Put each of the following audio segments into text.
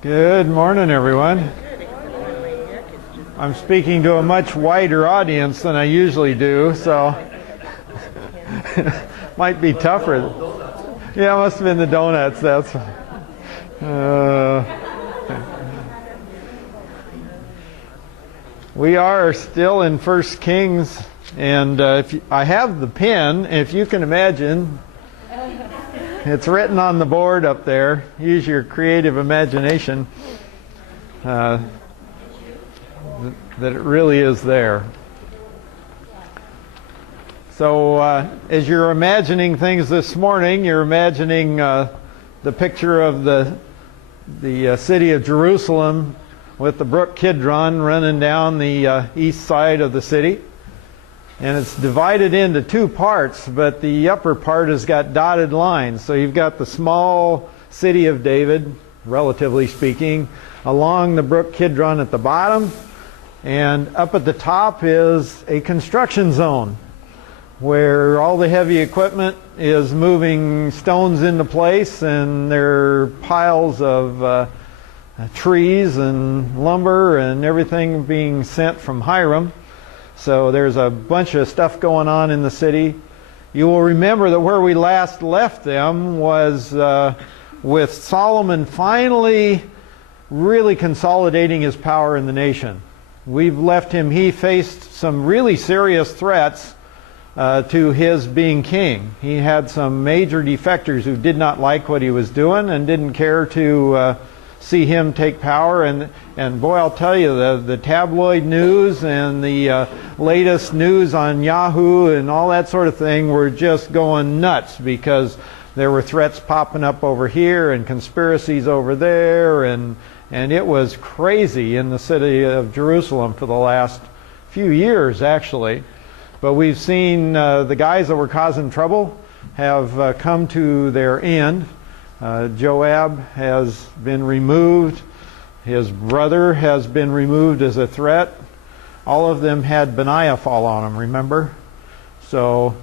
Good morning, everyone. I'm speaking to a much wider audience than I usually do, so might be tougher. Yeah, it must have been the donuts. That's. We are still in 1 Kings, and I have the pen. If you can imagine, it's written on the board up there. Use your creative imagination. That it really is there. So as you're imagining things this morning, you're imagining the picture of the city of Jerusalem with the brook Kidron running down the east side of the city. And it's divided into two parts, but the upper part has got dotted lines. So you've got the small city of David, relatively speaking, along the brook Kidron at the bottom. And up at the top is a construction zone where all the heavy equipment is moving stones into place, and there are piles of trees and lumber and everything being sent from Hiram. So there's a bunch of stuff going on in the city. You will remember that where we last left them was with Solomon finally really consolidating his power in the nation. We've left him, he faced some really serious threats to his being king. He had some major defectors who did not like what he was doing and didn't care to see him take power. And boy, I'll tell you, the tabloid news and the latest news on Yahoo and all that sort of thing were just going nuts, because there were threats popping up over here and conspiracies over there, and it was crazy in the city of Jerusalem for the last few years, actually. But we've seen the guys that were causing trouble have come to their end. Joab has been removed. His brother has been removed as a threat. All of them had Benaiah fall on them, remember? So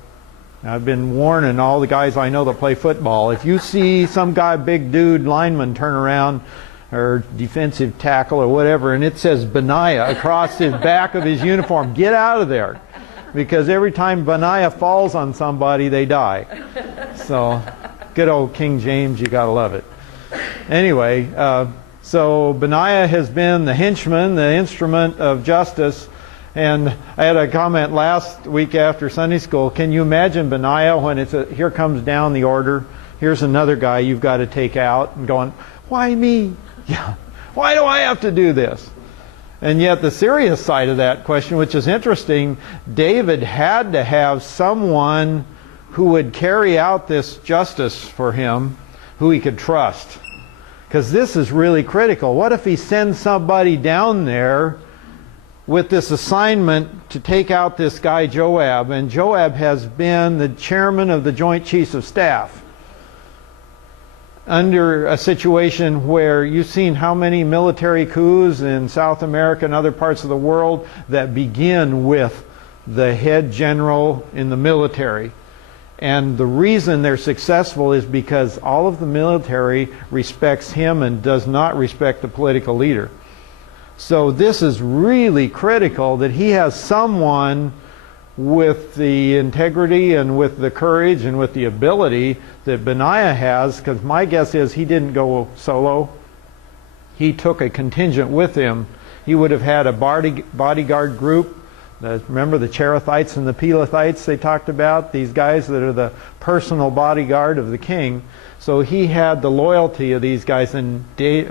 I've been warning all the guys I know that play football. If you see some guy, big dude, lineman, turn around, or defensive tackle or whatever, and it says Benaiah across the back of his uniform, get out of there. Because every time Benaiah falls on somebody, they die. So good old King James, you gotta love it. Anyway, so Benaiah has been the henchman, the instrument of justice. And I had a comment last week after Sunday school. Can you imagine Benaiah when it's here comes down the order, here's another guy you've got to take out, and going, why me? Yeah, why do I have to do this? And yet the serious side of that question, which is interesting, David had to have someone who would carry out this justice for him, who he could trust. Because this is really critical. What if he sends somebody down there with this assignment to take out this guy Joab? And Joab has been the chairman of the Joint Chiefs of Staff under a situation where you've seen how many military coups in South America and other parts of the world that begin with the head general in the military. And the reason they're successful is because all of the military respects him and does not respect the political leader. So this is really critical that he has someone with the integrity and with the courage and with the ability that Benaiah has, because my guess is he didn't go solo. He took a contingent with him. He would have had a bodyguard group. Remember the Cherethites and the Pelethites they talked about? These guys that are the personal bodyguard of the king. So he had the loyalty of these guys, and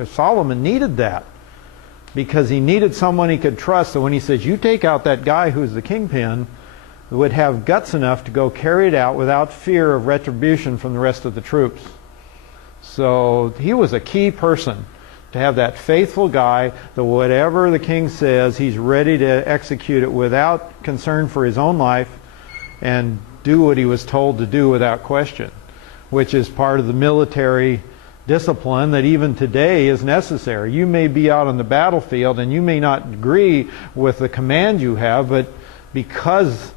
Solomon needed that, because he needed someone he could trust. So when he says, you take out that guy who's the kingpin, would have guts enough to go carry it out without fear of retribution from the rest of the troops. So he was a key person, to have that faithful guy that whatever the king says, he's ready to execute it without concern for his own life, and do what he was told to do without question, which is part of the military discipline that even today is necessary. You may be out on the battlefield and you may not agree with the command you have, but because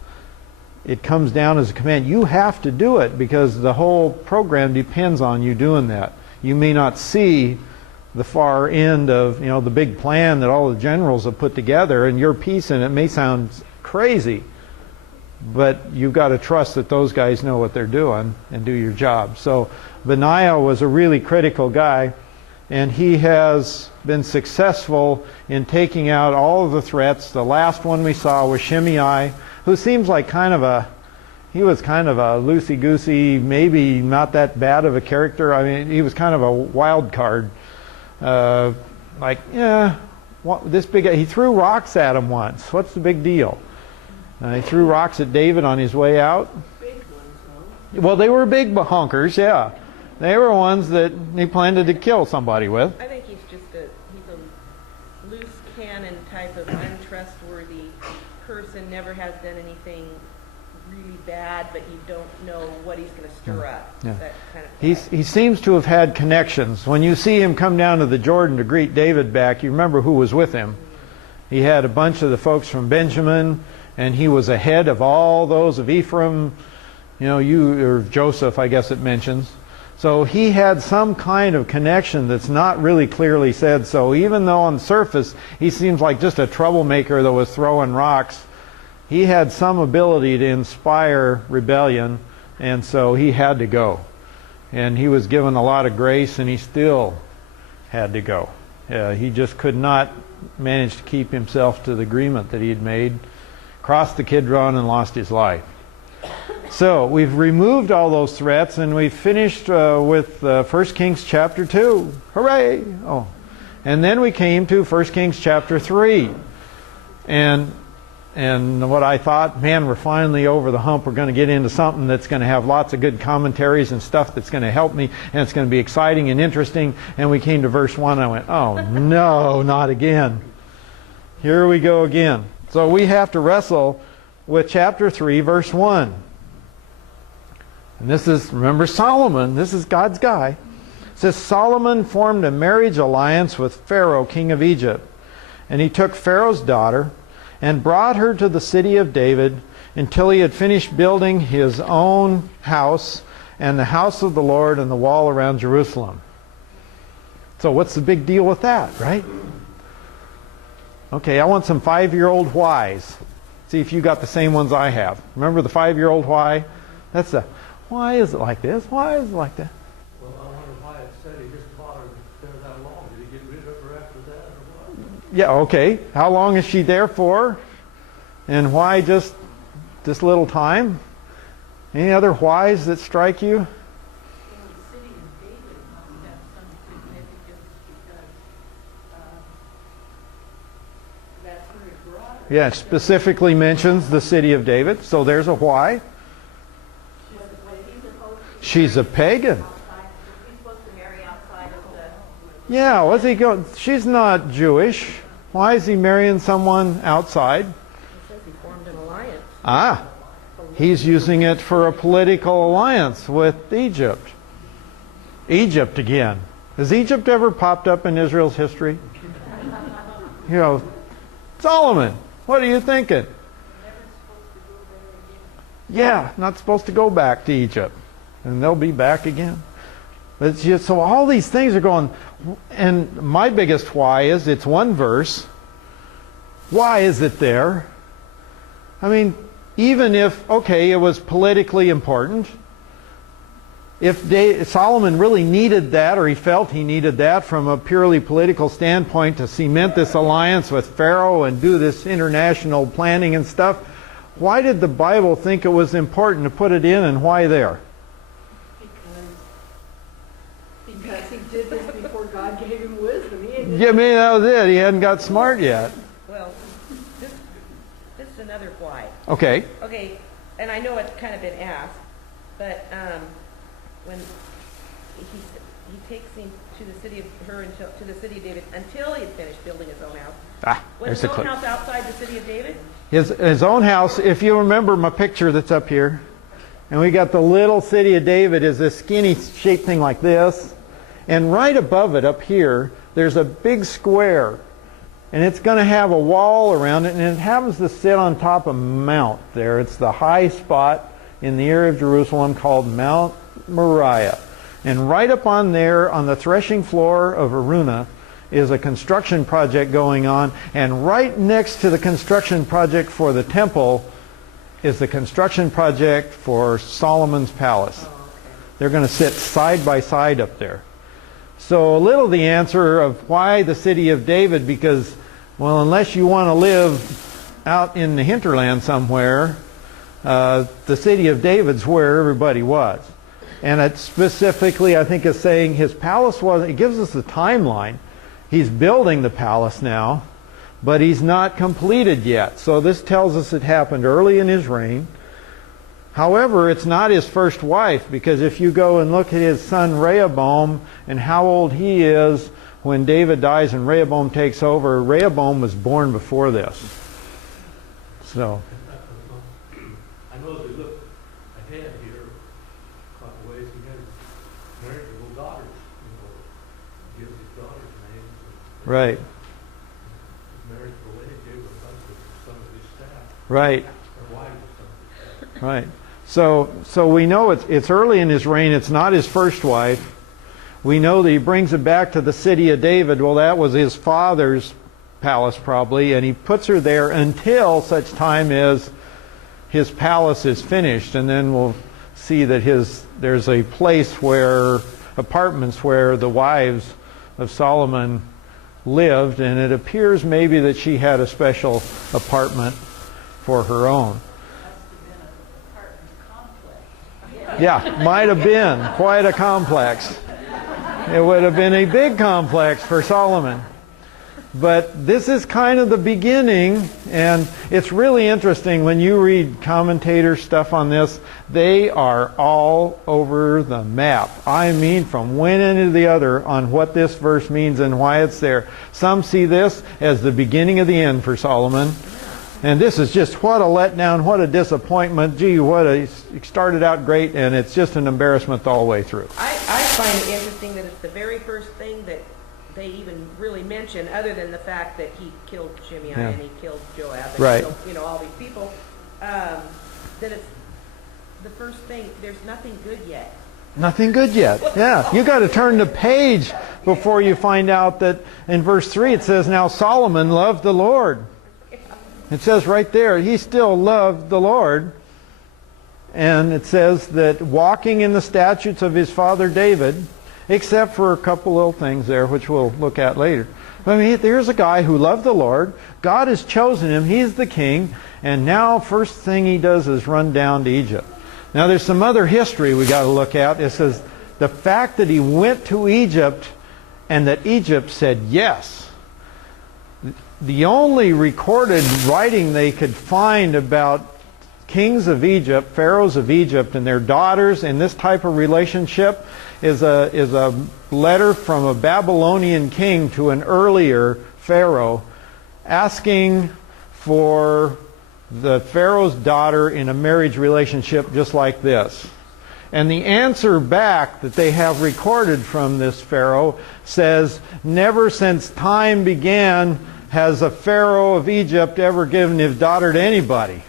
it comes down as a command. You have to do it because the whole program depends on you doing that. You may not see the far end of, you know, the big plan that all the generals have put together, and your piece in it may sound crazy, but you've got to trust that those guys know what they're doing and do your job. So Benaiah was a really critical guy, and he has been successful in taking out all of the threats. The last one we saw was Shimei, who seems like he was kind of a loosey-goosey, maybe not that bad of a character. I mean, he was kind of a wild card. This big guy, he threw rocks at him once. What's the big deal? He threw rocks at David on his way out. Big ones, though. Well, they were big honkers, yeah. They were ones that he planned to kill somebody with. I think he's a loose cannon type of untrustworthy person, never has done anything really bad, but you don't know what he's going to stir up. Yeah. That kind of He seems to have had connections. When you see him come down to the Jordan to greet David back, you remember who was with him. He had a bunch of the folks from Benjamin, and he was ahead of all those of Ephraim, or Joseph, I guess it mentions. So he had some kind of connection that's not really clearly said. So even though on the surface he seems like just a troublemaker that was throwing rocks, he had some ability to inspire rebellion, and so he had to go. And he was given a lot of grace, and he still had to go. He just could not manage to keep himself to the agreement that he had made, crossed the Kidron, and lost his life. So we've removed all those threats, and we've finished with 1 Kings chapter 2. Hooray! Oh, and then we came to 1 Kings chapter 3. And what I thought, man, we're finally over the hump. We're going to get into something that's going to have lots of good commentaries and stuff that's going to help me, and it's going to be exciting and interesting. And we came to verse 1, and I went, oh, no, not again. Here we go again. So we have to wrestle with chapter 3, verse 1. And this is, remember Solomon, this is God's guy. It says, Solomon formed a marriage alliance with Pharaoh, king of Egypt. And he took Pharaoh's daughter and brought her to the city of David until he had finished building his own house and the house of the Lord and the wall around Jerusalem. So what's the big deal with that, right? Okay, I want some 5-year-old whys. See if you got the same ones I have. Remember the 5-year-old why? That's the, why is it like this? Why is it like that? Well, I wonder why it said he just bought her there that long. Did he get rid of her after that or what? Yeah, okay. How long is she there for? And why just this little time? Any other whys that strike you? Well, the city of David must have some significance because that's where he brought her. Yeah, it specifically mentions the city of David, so there's a why. She's a pagan. He's supposed to marry outside of the... Yeah, what's he going? She's not Jewish. Why is he marrying someone outside? It says he formed an alliance. Ah, he's using it for a political alliance with Egypt. Egypt again. Has Egypt ever popped up in Israel's history? Solomon, what are you thinking? Yeah, not supposed to go back to Egypt. And they'll be back again. It's just, so all these things are going, and my biggest why is it's one verse. Why is it there? I mean, even if, okay, it was politically important, if Solomon really needed that, or he felt he needed that from a purely political standpoint to cement this alliance with Pharaoh and do this international planning and stuff, why did the Bible think it was important to put it in, and why there? Because he did this before God gave him wisdom. Yeah, maybe that was it. He hadn't got smart yet. Well, this is another why. Okay. Okay, and I know it's kind of been asked, but when he takes him to the city of David until he had finished building his own house. Was There's his the own clip. house outside the city of David? His own house, if you remember my picture that's up here, and we got the little city of David is this skinny shaped thing like this, and right above it up here, there's a big square and it's going to have a wall around it, and it happens to sit on top of a mount there. It's the high spot in the area of Jerusalem called Mount Moriah. And right up on there, on the threshing floor of Araunah, is a construction project going on, and right next to the construction project for the temple is the construction project for Solomon's palace. They're going to sit side by side up there. So a little the answer of why the city of David, because, well, unless you want to live out in the hinterland somewhere, the city of David's where everybody was. And it specifically, I think, is saying his palace was, it gives us the timeline. He's building the palace now, but he's not completed yet. So this tells us it happened early in his reign. However, it's not his first wife, because if you go and look at his son Rehoboam and how old he is when David dies and Rehoboam takes over, Rehoboam was born before this. So, I know as we look ahead here, quite a ways, he has married little daughters, gives his daughters names. right, Married for a lady, gave her a bunch of some of his staff, right, or wives or something. right. So we know it's early in his reign. It's not his first wife. We know that he brings it back to the city of David. Well, that was his father's palace probably, and he puts her there until such time as his palace is finished, and then we'll see that there's a place where apartments where the wives of Solomon lived, and it appears maybe that she had a special apartment for her own. Yeah, might have been quite a complex. It would have been a big complex for Solomon. But this is kind of the beginning, and it's really interesting when you read commentator stuff on this. They are all over the map. I mean, from one end to the other on what this verse means and why it's there. Some see this as the beginning of the end for Solomon. And this is just what a letdown, what a disappointment. Gee, it started out great, and it's just an embarrassment all the way through. I find it interesting that it's the very first thing that they even really mention, other than the fact that he killed Shimei and he killed Joab and Right. killed, all these people, that it's the first thing. There's nothing good yet. Nothing good yet. Yeah, you got to turn the page before you find out that in verse 3 it says, "Now Solomon loved the Lord." It says right there, he still loved the Lord. And it says that walking in the statutes of his father David, except for a couple little things there, which we'll look at later. I mean, there's a guy who loved the Lord. God has chosen him. He's the king. And now first thing he does is run down to Egypt. Now there's some other history we got to look at. It says the fact that he went to Egypt and that Egypt said yes. The only recorded writing they could find about kings of Egypt, pharaohs of Egypt, and their daughters in this type of relationship is a letter from a Babylonian king to an earlier pharaoh asking for the pharaoh's daughter in a marriage relationship just like this. And the answer back that they have recorded from this pharaoh says, "Never since time began has a pharaoh of Egypt ever given his daughter to anybody."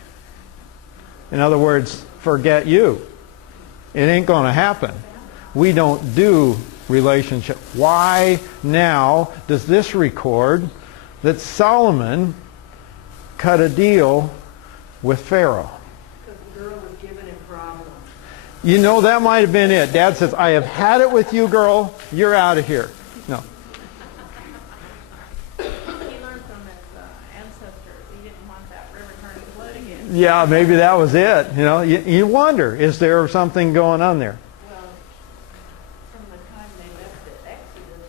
In other words, forget you. It ain't going to happen. We don't do relationship. Why now does this record that Solomon cut a deal with Pharaoh? Because the girl was giving him problems. You know, that might have been it. Dad says, "I have had it with you, girl. You're out of here." No. He learned from his ancestors. He didn't want that river turning blood again. Yeah, maybe that was it. You know, you wonder, is there something going on there? Well, from the time they left the Exodus,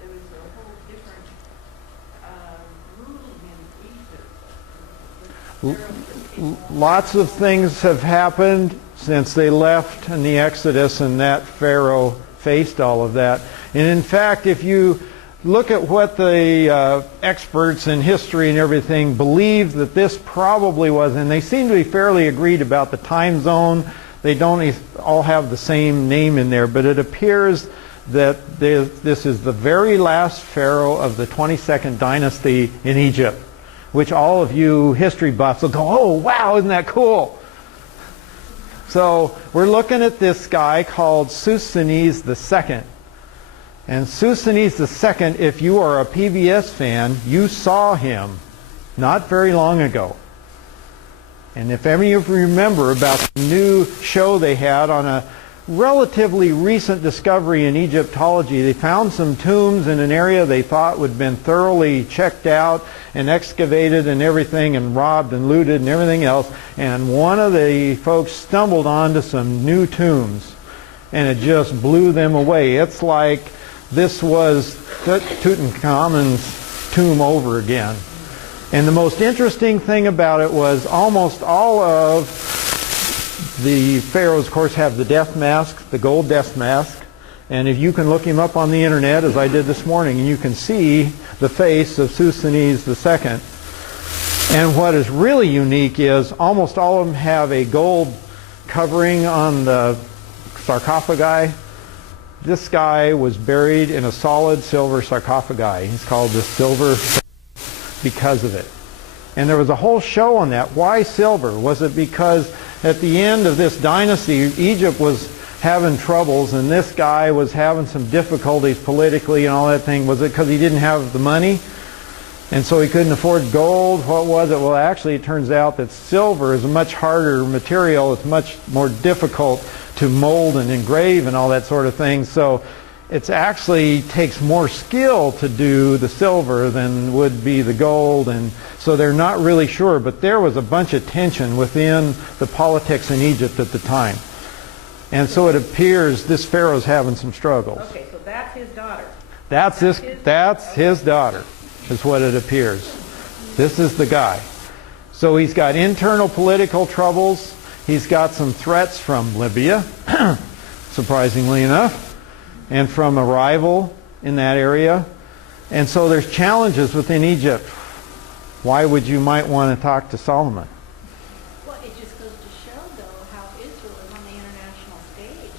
there was a whole different ruling in Egypt. Lots of things have happened since they left in the Exodus, and that Pharaoh faced all of that. And in fact, if you look at what the experts in history and everything believe that this probably was, and they seem to be fairly agreed about the time zone. They don't all have the same name in there, but it appears that this is the very last pharaoh of the 22nd dynasty in Egypt, which all of you history buffs will go, oh, wow, isn't that cool? So we're looking at this guy called Susanes II. And Susanes II, if you are a PBS fan, you saw him not very long ago. And if any of you remember about the new show they had on a relatively recent discovery in Egyptology, they found some tombs in an area they thought would have been thoroughly checked out and excavated and everything and robbed and looted and everything else. And one of the folks stumbled onto some new tombs and it just blew them away. It's like this was Tutankhamun's tomb over again. And the most interesting thing about it was almost all of the pharaohs, of course, have the death mask, the gold death mask. And if you can look him up on the internet, as I did this morning, and you can see the face of Susanes II. And what is really unique is almost all of them have a gold covering on the sarcophagi. This guy was buried in a solid silver sarcophagi. He's called the silver because of it. And there was a whole show on that. Why silver? Was it because at the end of this dynasty, Egypt was having troubles and this guy was having some difficulties politically and all that thing? Was it because he didn't have the money and so he couldn't afford gold? What was it? Well, actually, it turns out that silver is a much harder material. It's much more difficult to mold and engrave and all that sort of thing. So it actually takes more skill to do the silver than would be the gold, and so they're not really sure. But there was a bunch of tension within the politics in Egypt at the time. And so it appears this pharaoh's having some struggles. Okay, so that's his daughter. That's his daughter, is what it appears. This is the guy. So he's got internal political troubles. He's got some threats from Libya, surprisingly enough, and from a rival in that area. And so there's challenges within Egypt. Why would you might want to talk to Solomon? Well, it just goes to show, though, how Israel is on the international stage.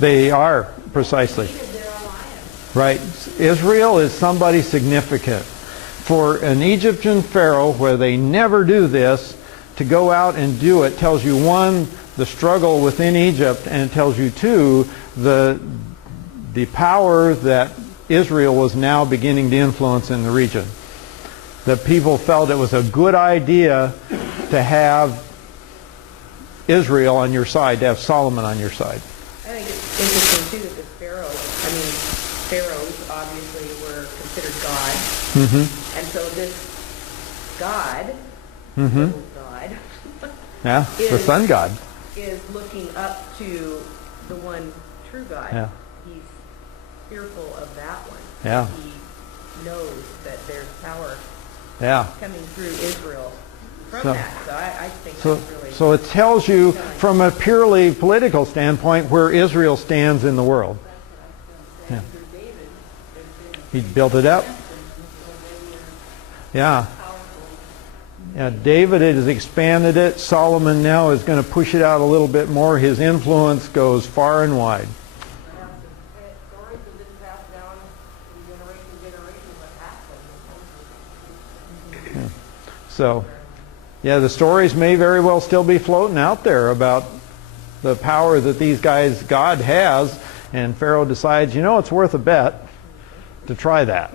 They are, precisely. They needed their alliance. Right. Israel is somebody significant. For an Egyptian pharaoh, where they never do this, to go out and do it tells you, one, the struggle within Egypt, and it tells you, two, the power that Israel was now beginning to influence in the region. That people felt it was a good idea to have Israel on your side, to have Solomon on your side. I think it's interesting, too, that this pharaohs obviously were considered gods. Mm-hmm. And so this God, Mm-hmm. little God, Yeah, the sun god. is looking up to the one true God. Yeah. He's fearful of that one. Yeah. He knows that there's power Yeah. coming through Israel from So- that. So I think So, that's really... so it tells you from a purely political standpoint where Israel stands in the world. That's what I was going to say. Yeah. For David, there's been He built it up. Yeah. powerful. Yeah, David has expanded it. Solomon now is going to push it out a little bit more. His influence goes far and wide. Perhaps the stories have been passed down from generation to generation, what happened. So, yeah, the stories may very well still be floating out there about the power that these guys, God has, and Pharaoh decides, you know, it's worth a bet to try that.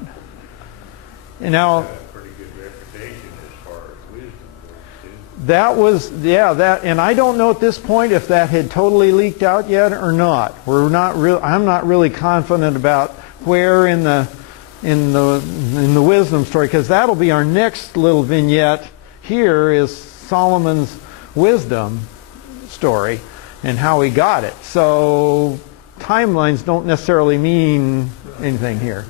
And now, Pretty good reputation as far as wisdom goes, too. that was, yeah, that, and I don't know at this point if that had totally leaked out yet or not. I'm not really confident about where in the wisdom story, because that'll be our next little vignette. Here is Solomon's wisdom story and how he got it. So timelines don't necessarily mean anything here.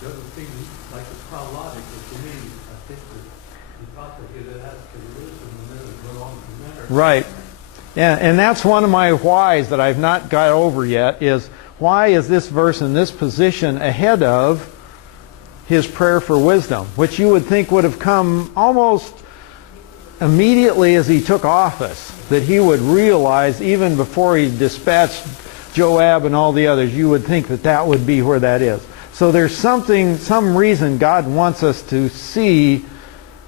The other thing, like the chronological, to me, I think that he thought that he had asked for wisdom and then it went on from there. Right. Yeah, and that's one of my whys that I've not got over yet, is why is this verse in this position ahead of his prayer for wisdom, which you would think would have come almost immediately as he took office, that he would realize even before he dispatched Joab and all the others, you would think that that would be where that is. So there's some reason God wants us to see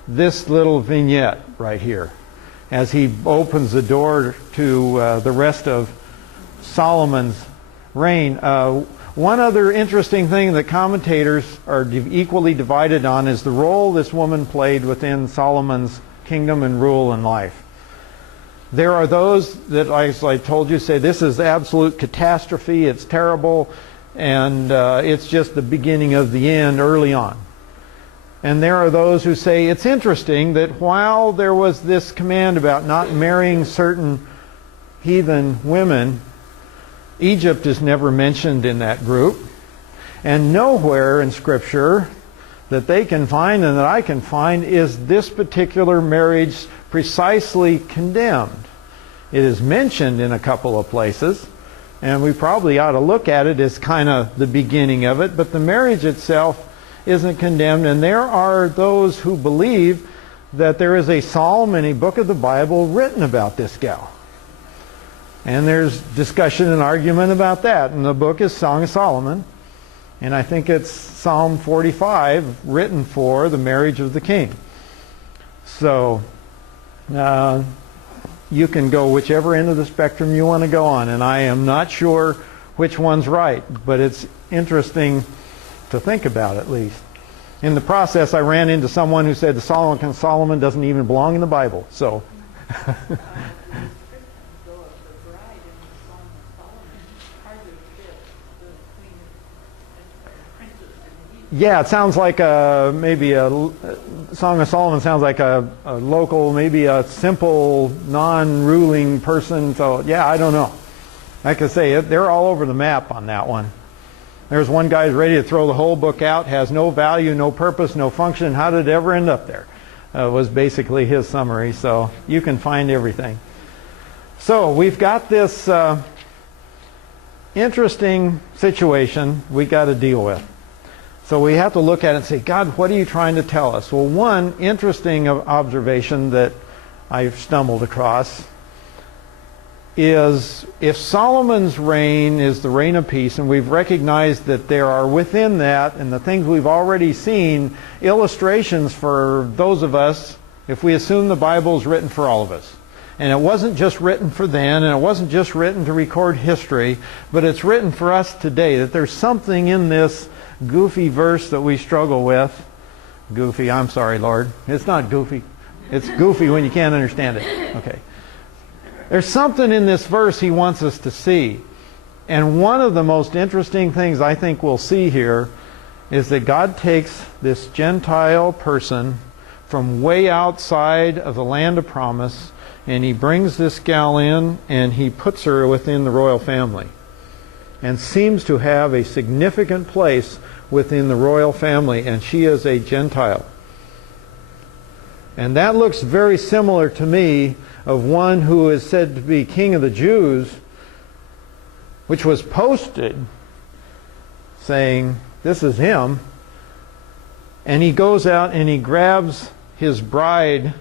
this little vignette right here as he opens the door to the rest of Solomon's reign. One other interesting thing that commentators are equally divided on is the role this woman played within Solomon's kingdom and rule in life. There are those that, as I told you, say this is absolute catastrophe, it's terrible, and it's just the beginning of the end early on. And there are those who say it's interesting that while there was this command about not marrying certain heathen women, Egypt is never mentioned in that group. And nowhere in Scripture that they can find and that I can find is this particular marriage precisely condemned. It is mentioned in a couple of places, and we probably ought to look at it as kind of the beginning of it, but the marriage itself isn't condemned, and there are those who believe that there is a psalm in a book of the Bible written about this gal. And there's discussion and argument about that. And the book is Song of Solomon. And I think it's Psalm 45, written for the marriage of the king. So, you can go whichever end of the spectrum you want to go on. And I am not sure which one's right. But it's interesting to think about, at least. In the process, I ran into someone who said the Song of Solomon doesn't even belong in the Bible. So... Yeah, it sounds like maybe a Song of Solomon sounds like a local, maybe a simple, non-ruling person. So, yeah, I don't know. Like I say, they're all over the map on that one. There's one guy who's ready to throw the whole book out, has no value, no purpose, no function. How did it ever end up there? Was basically his summary. So you can find everything. So we've got this interesting situation we got to deal with. So we have to look at it and say, God, what are you trying to tell us? Well, one interesting observation that I've stumbled across is if Solomon's reign is the reign of peace, and we've recognized that there are within that, and the things we've already seen, illustrations for those of us, if we assume the Bible is written for all of us. And it wasn't just written for then, and it wasn't just written to record history, but it's written for us today, that there's something in this goofy verse that we struggle with. Goofy, I'm sorry, Lord. It's not goofy. It's goofy when you can't understand it. Okay. There's something in this verse he wants us to see. And one of the most interesting things I think we'll see here is that God takes this Gentile person from way outside of the land of promise, and he brings this gal in and he puts her within the royal family, and seems to have a significant place within the royal family, and she is a Gentile. And that looks very similar to me of one who is said to be king of the Jews, which was posted saying, this is him, and he goes out and he grabs his bride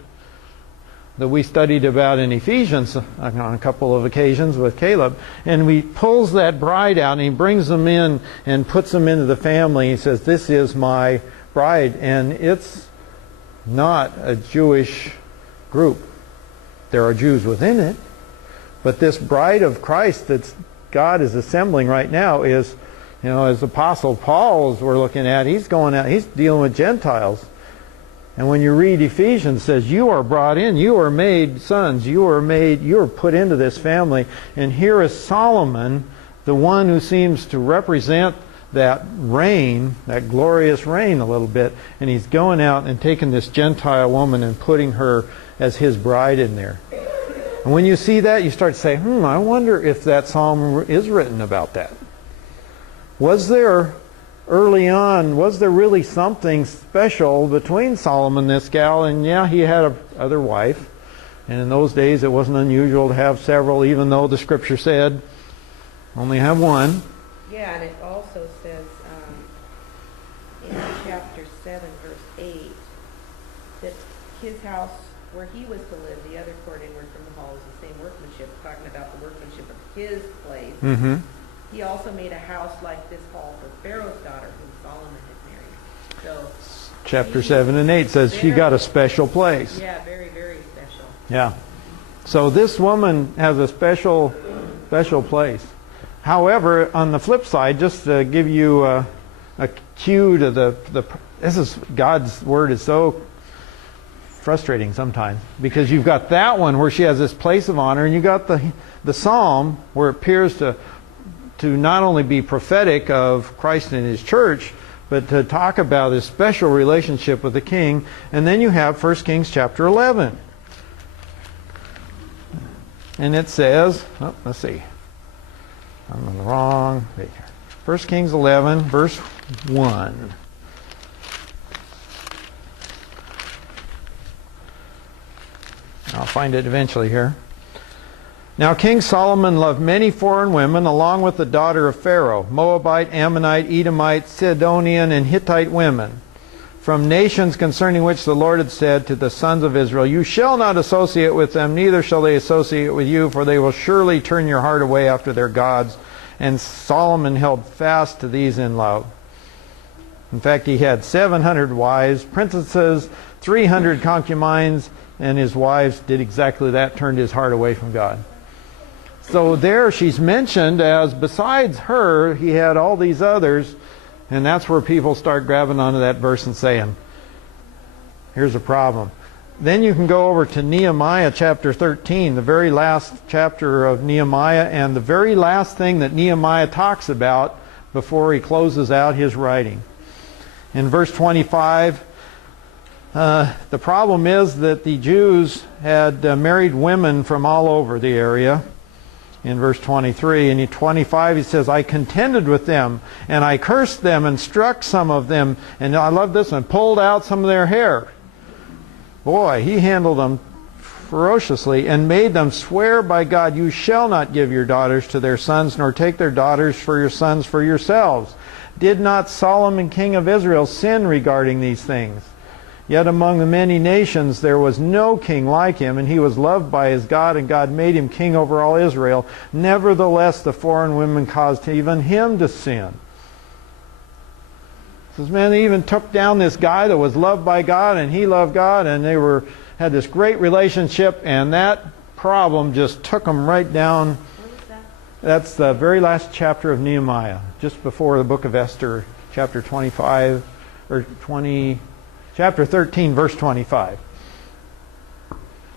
that we studied about in Ephesians on a couple of occasions with Caleb, and he pulls that bride out and he brings them in and puts them into the family. He says, this is my bride, and it's not a Jewish group. There are Jews within it, but this bride of Christ that God is assembling right now is, as Apostle Paul, as we're looking at, he's going out, he's dealing with Gentiles. And when you read Ephesians, it says, you are brought in, you are made sons, you are put into this family. And here is Solomon, the one who seems to represent that reign, that glorious reign a little bit. And he's going out and taking this Gentile woman and putting her as his bride in there. And when you see that, you start to say, I wonder if that psalm is written about that. Was there really something special between Solomon and this gal? And yeah, he had a other wife. And in those days, it wasn't unusual to have several, even though the Scripture said, only have one. Yeah, and it also says in chapter 7, verse 8, that his house where he was to live, the other court inward from the hall, is the same workmanship, talking about the workmanship of his place. Mm-hmm. he also made a house like this hall for Pharaoh's daughter, whom Solomon had married. So, Chapter 7 and 8 says she got a special place. yeah, very, very special. Yeah. So this woman has a special place. However, on the flip side, just to give you a cue to God's word is so frustrating sometimes, because you've got that one where she has this place of honor, and you got the psalm where it appears to not only be prophetic of Christ and His church, but to talk about His special relationship with the king. And then you have 1 Kings chapter 11. And it says, let's see, I'm on the wrong page here. 1 Kings 11, verse 1. I'll find it eventually here. Now King Solomon loved many foreign women, along with the daughter of Pharaoh, Moabite, Ammonite, Edomite, Sidonian, and Hittite women, from nations concerning which the Lord had said to the sons of Israel, "You shall not associate with them, neither shall they associate with you, for they will surely turn your heart away after their gods." And Solomon held fast to these in love. In fact, he had 700 wives, princesses, 300 concubines, and his wives did exactly that, turned his heart away from God. So there she's mentioned as, besides her, he had all these others, and that's where people start grabbing onto that verse and saying, here's a problem. Then you can go over to Nehemiah chapter 13, the very last chapter of Nehemiah, and the very last thing that Nehemiah talks about before he closes out his writing. In verse 25, the problem is that the Jews had married women from all over the area. In verse 23, and in 25 he says, "I contended with them, and I cursed them, and struck some of them," and I love this one, "pulled out some of their hair." Boy, he handled them ferociously, and made them swear by God, "You shall not give your daughters to their sons, nor take their daughters for your sons for yourselves." Did not Solomon king of Israel sin regarding these things? Yet among the many nations there was no king like him, and he was loved by his God, and God made him king over all Israel. Nevertheless, the foreign women caused even him to sin. It says, man, they even took down this guy that was loved by God, and he loved God, and they had this great relationship, and that problem just took them right down. What is that? That's the very last chapter of Nehemiah, just before the book of Esther, chapter 25, or 20... Chapter 13, verse 25.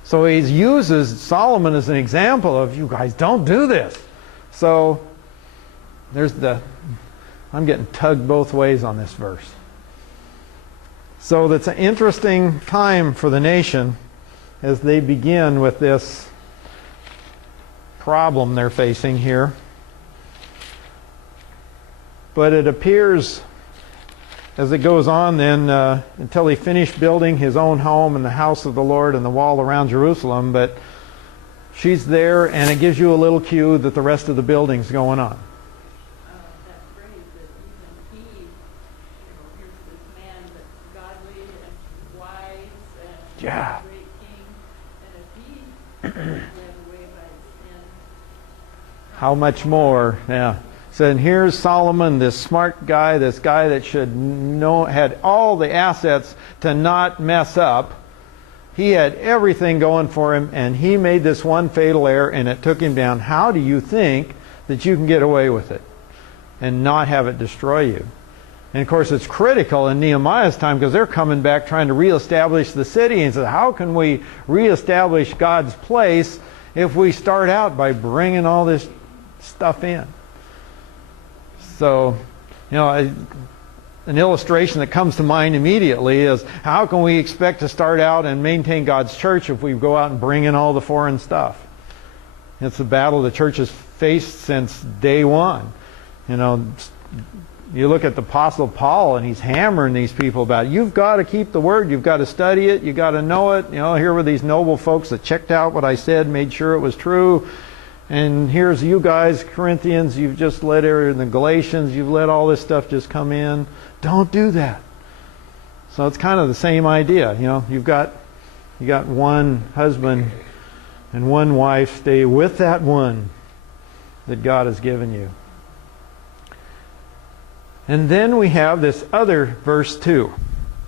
So he uses Solomon as an example of, you guys don't do this. So I'm getting tugged both ways on this verse. So that's an interesting time for the nation as they begin with this problem they're facing here. But it appears, as it goes on then, until he finished building his own home and the house of the Lord and the wall around Jerusalem, but she's there, and it gives you a little cue that the rest of the building's going on. That phrase that even he, here's this man that's godly and wise and Yeah. a great king, and if he led away by sin, How much more? Yeah. So and here's Solomon, this smart guy, this guy that should know, had all the assets to not mess up. He had everything going for him, and he made this one fatal error, and it took him down. How do you think that you can get away with it and not have it destroy you? And of course, it's critical in Nehemiah's time, because they're coming back trying to reestablish the city, and said, how can we reestablish God's place if we start out by bringing all this stuff in? So, an illustration that comes to mind immediately is, how can we expect to start out and maintain God's church if we go out and bring in all the foreign stuff? It's the battle the church has faced since day one. You look at the Apostle Paul, and he's hammering these people about, you've got to keep the Word, you've got to study it, you've got to know it. Here were these noble folks that checked out what I said, made sure it was true. And here's you guys, Corinthians, you've just let in the Galatians, you've let all this stuff just come in. Don't do that. So it's kind of the same idea. You got one husband and one wife. Stay with that one that God has given you. And then we have this other verse 2.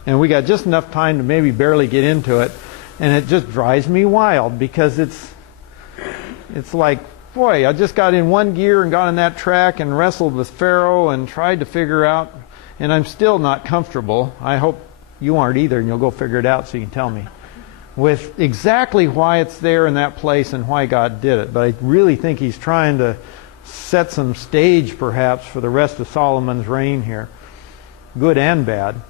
And we got just enough time to maybe barely get into it. And it just drives me wild because it's like, boy, I just got in one gear and got on that track and wrestled with Pharaoh and tried to figure out, and I'm still not comfortable. I hope you aren't either, and you'll go figure it out so you can tell me, with exactly why it's there in that place and why God did it. But I really think he's trying to set some stage, perhaps, for the rest of Solomon's reign here, good and bad.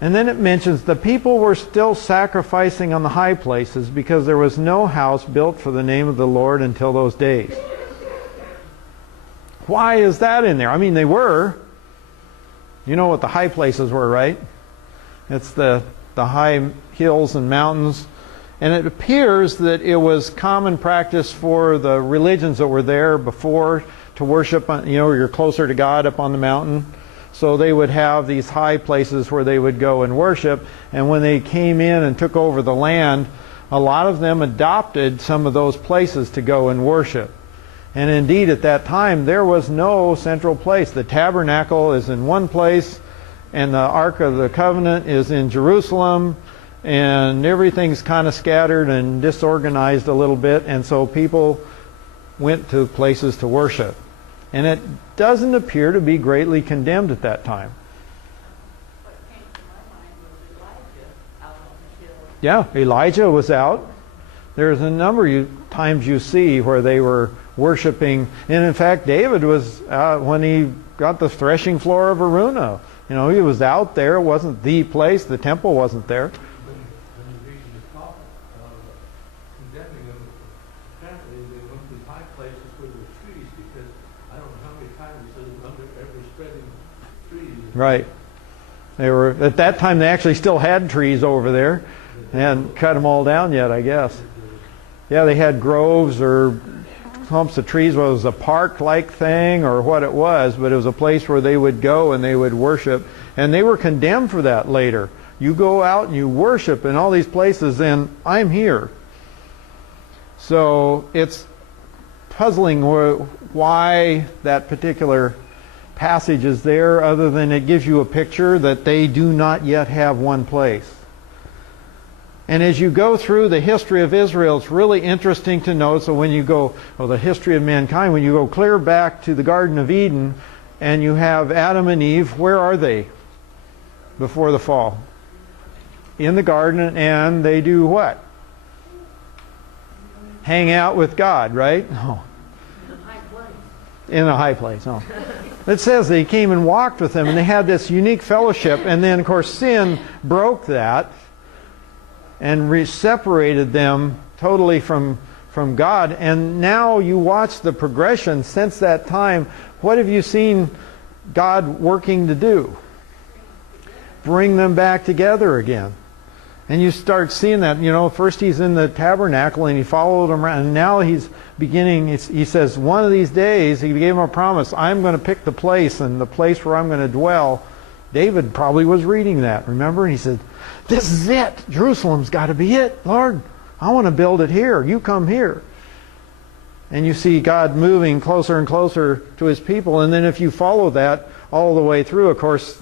And then it mentions the people were still sacrificing on the high places because there was no house built for the name of the Lord until those days. Why is that in there? I mean, they were. You know what the high places were, right? It's the high hills and mountains. And it appears that it was common practice for the religions that were there before to worship, you're closer to God up on the mountain. So they would have these high places where they would go and worship. And when they came in and took over the land, a lot of them adopted some of those places to go and worship. And indeed, at that time, there was no central place. The tabernacle is in one place, and the Ark of the Covenant is in Jerusalem, and everything's kind of scattered and disorganized a little bit, and so people went to places to worship. And it doesn't appear to be greatly condemned at that time. What came to my mind was Elijah out on the hill. Yeah, Elijah was out. There's a number of times you see where they were worshiping. And in fact, David was when he got the threshing floor of Araunah. He was out there. It wasn't the place. The temple wasn't there. When you read in the prophet condemning them, apparently they went to high places where there were trees, because I don't know how many times he says under every spreading trees. Right. They were at that time. They actually still had trees over there. They hadn't cut them all down yet, I guess. Yeah, they had groves or clumps of trees. Whether it was a park-like thing or what it was, but it was a place where they would go and they would worship. And they were condemned for that later. You go out and you worship in all these places, and I'm here. So it's puzzling why that particular passage is there, other than it gives you a picture that they do not yet have one place. And as you go through the history of Israel, it's really interesting to note. So when you go, the history of mankind, when you go clear back to the Garden of Eden and you have Adam and Eve, where are they before the fall? In the garden, and they do what? Hang out with God, right? No. In a high place. No. It says they came and walked with him, and they had this unique fellowship. And then, of course, sin broke that and separated them totally from God. And now you watch the progression since that time. What have you seen God working to do? Bring them back together again. And you start seeing that, first he's in the tabernacle and he followed them around. And now he's beginning, he says, one of these days, he gave him a promise, I'm going to pick the place, and the place where I'm going to dwell. David probably was reading that, remember? And he said, this is it. Jerusalem's got to be it. Lord, I want to build it here. You come here. And you see God moving closer and closer to his people. And then if you follow that all the way through, of course,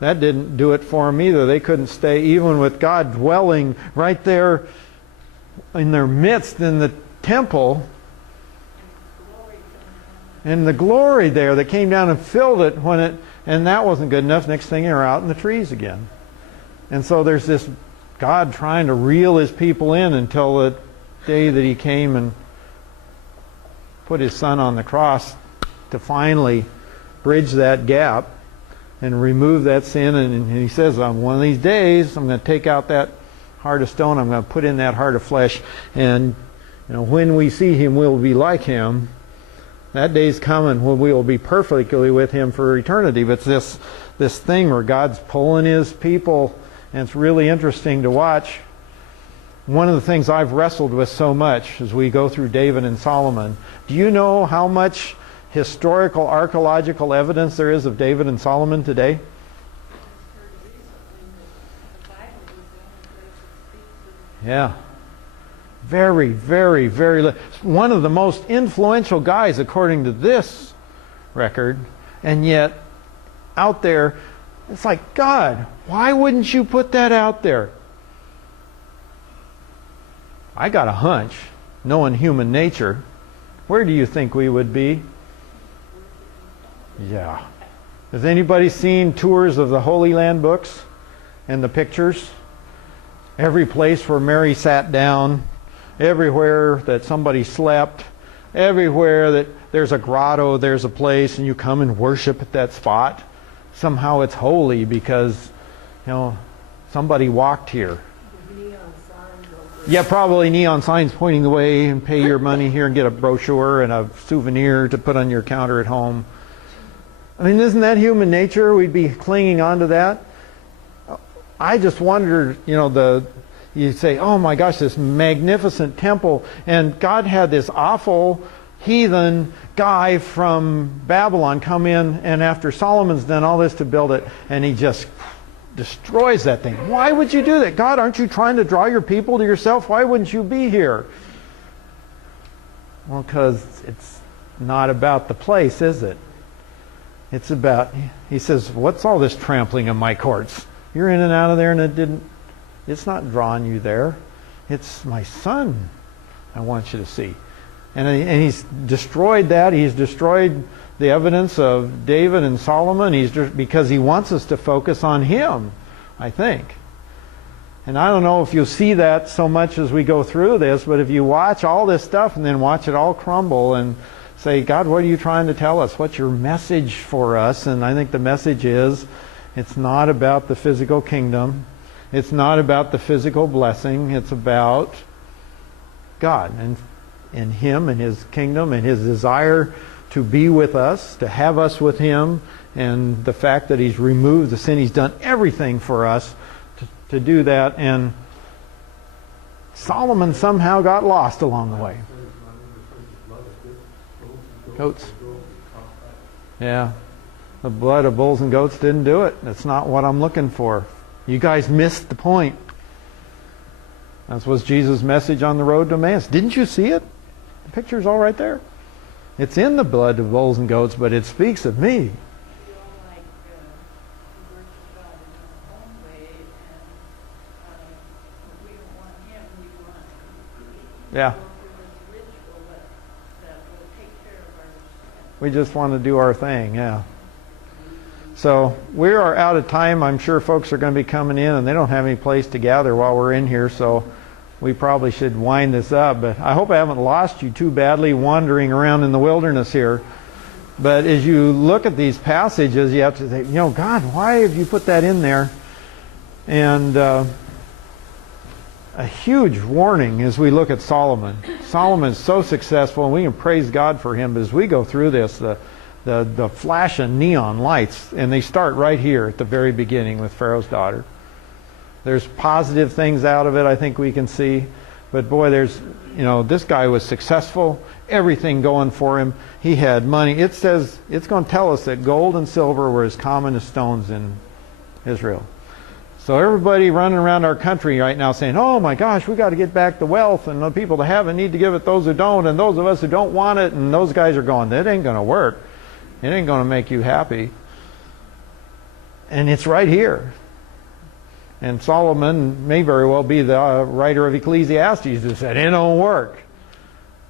that didn't do it for them either. They couldn't stay, even with God dwelling right there in their midst in the temple. And the glory there that came down and filled it and that wasn't good enough. Next thing you're out in the trees again. And so there's this God trying to reel his people in until the day that he came and put his son on the cross to finally bridge that gap and remove that sin. And he says, on one of these days, I'm going to take out that heart of stone. I'm going to put in that heart of flesh. And when we see him, we'll be like him. That day's coming when we will be perfectly with him for eternity. But it's this thing where God's pulling his people, and it's really interesting to watch. One of the things I've wrestled with so much as we go through David and Solomon, do you know how much historical, archaeological evidence there is of David and Solomon today? Yeah. Very, very, very one of the most influential guys according to this record, and yet out there. It's like, God, why wouldn't you put that out there? I got a hunch, knowing human nature, where do you think we would be? Yeah. Has anybody seen tours of the Holy Land books and the pictures? Every place where Mary sat down, everywhere that somebody slept, everywhere that there's a grotto, there's a place, and you come and worship at that spot. Somehow it's holy because, somebody walked here. Neon signs over. Yeah, probably neon signs pointing the way, and pay your money here and get a brochure and a souvenir to put on your counter at home. I mean, isn't that human nature? We'd be clinging on to that. I just wondered, you say, oh my gosh, this magnificent temple, and God had this awful heathen guy from Babylon come in, and after Solomon's done all this to build it, and he just destroys that thing. Why would you do that? God, aren't you trying to draw your people to yourself? Why wouldn't you be here? Well, because it's not about the place, is it? It's about, he says, what's all this trampling of my courts? You're in and out of there, and it's not drawing you there. It's my son I want you to see. And he's destroyed that. He's destroyed the evidence of David and Solomon. Because he wants us to focus on him, I think. And I don't know if you'll see that so much as we go through this, but if you watch all this stuff and then watch it all crumble and say, God, what are you trying to tell us? What's your message for us? And I think the message is, it's not about the physical kingdom. It's not about the physical blessing. It's about God and Him and His kingdom and His desire to be with us, to have us with Him, and the fact that He's removed the sin. He's done everything for us to do that. And Solomon somehow got lost along the way. Goats. Yeah. The blood of bulls and goats didn't do it. That's not what I'm looking for. You guys missed the point. That was Jesus' message on the road to Emmaus. Didn't you see it? The picture's all right there. It's in the blood of bulls and goats, but it speaks of me. We all like worship God in our own way, and we don't want Him. We want Yeah. to go through this ritual that will take care of our sin. We just want to do our thing, yeah. So we are out of time. I'm sure folks are going to be coming in, and they don't have any place to gather while we're in here, so we probably should wind this up. But I hope I haven't lost you too badly wandering around in the wilderness here. But as you look at these passages, you have to say, God, why have you put that in there? And a huge warning as we look at Solomon. Solomon is so successful, and we can praise God for him. But as we go through this, the flash of neon lights, and they start right here at the very beginning with Pharaoh's daughter. There's positive things out of it, I think we can see. But boy, this guy was successful, everything going for him. He had money. It says, it's going to tell us that gold and silver were as common as stones in Israel. So everybody running around our country right now saying, oh my gosh, we got to get back the wealth, and the people that have it need to give it those who don't, and those of us who don't want it, and those guys are going, that ain't going to work. It ain't going to make you happy. And it's right here. And Solomon may very well be the writer of Ecclesiastes who said, it don't work.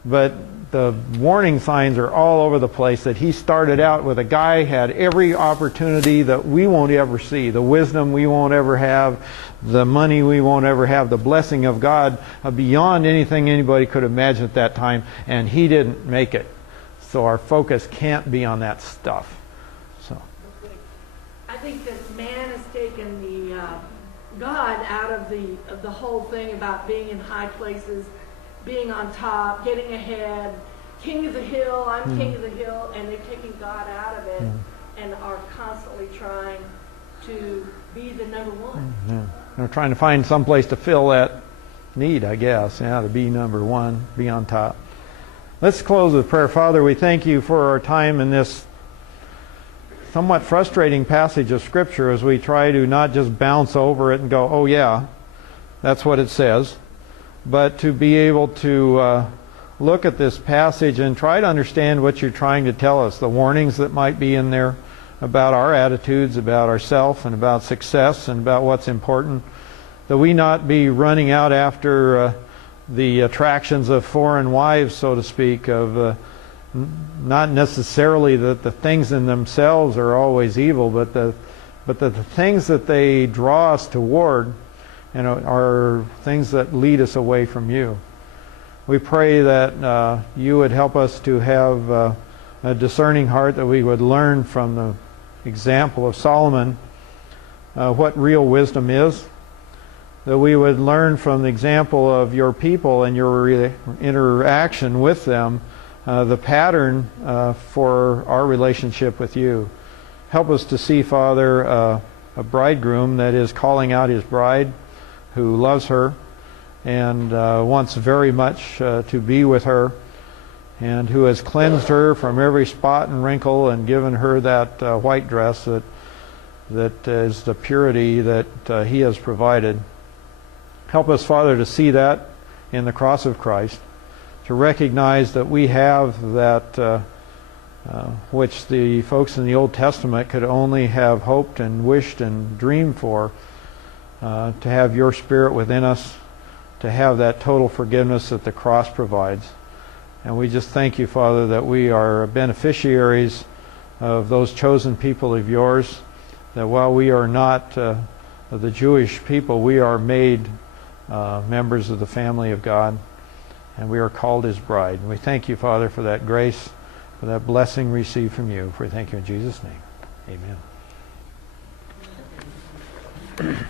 But the warning signs are all over the place that he started out with a guy had every opportunity that we won't ever see. The wisdom we won't ever have. The money we won't ever have. The blessing of God beyond anything anybody could imagine at that time. And he didn't make it. So our focus can't be on that stuff. So I think this man has taken the God out of the whole thing about being in high places, being on top, getting ahead, king of the hill, I'm king of the hill, and they're taking God out of it and are constantly trying to be the number one. Yeah. They're trying to find some place to fill that need, I guess. Yeah, to be number one, be on top. Let's close with prayer. Father, we thank you for our time in this somewhat frustrating passage of Scripture as we try to not just bounce over it and go, oh yeah, that's what it says, but to be able to look at this passage and try to understand what you're trying to tell us, the warnings that might be in there, about our attitudes, about ourselves, and about success, and about what's important. That we not be running out after the attractions of foreign wives, so to speak, of not necessarily that the things in themselves are always evil, but the things that they draw us toward, are things that lead us away from you. We pray that you would help us to have a discerning heart, that we would learn from the example of Solomon what real wisdom is, that we would learn from the example of your people and your interaction with them the pattern for our relationship with you. Help us to see, Father, a bridegroom that is calling out his bride, who loves her and wants very much to be with her, and who has cleansed her from every spot and wrinkle and given her that white dress that is the purity that he has provided. Help us, Father, to see that in the cross of Christ, to recognize that we have that which the folks in the Old Testament could only have hoped and wished and dreamed for, to have your Spirit within us, to have that total forgiveness that the cross provides. And we just thank you, Father, that we are beneficiaries of those chosen people of yours, that while we are not the Jewish people, we are made members of the family of God, and we are called his bride. And we thank you, Father, for that grace, for that blessing received from you. For we thank you in Jesus' name. Amen.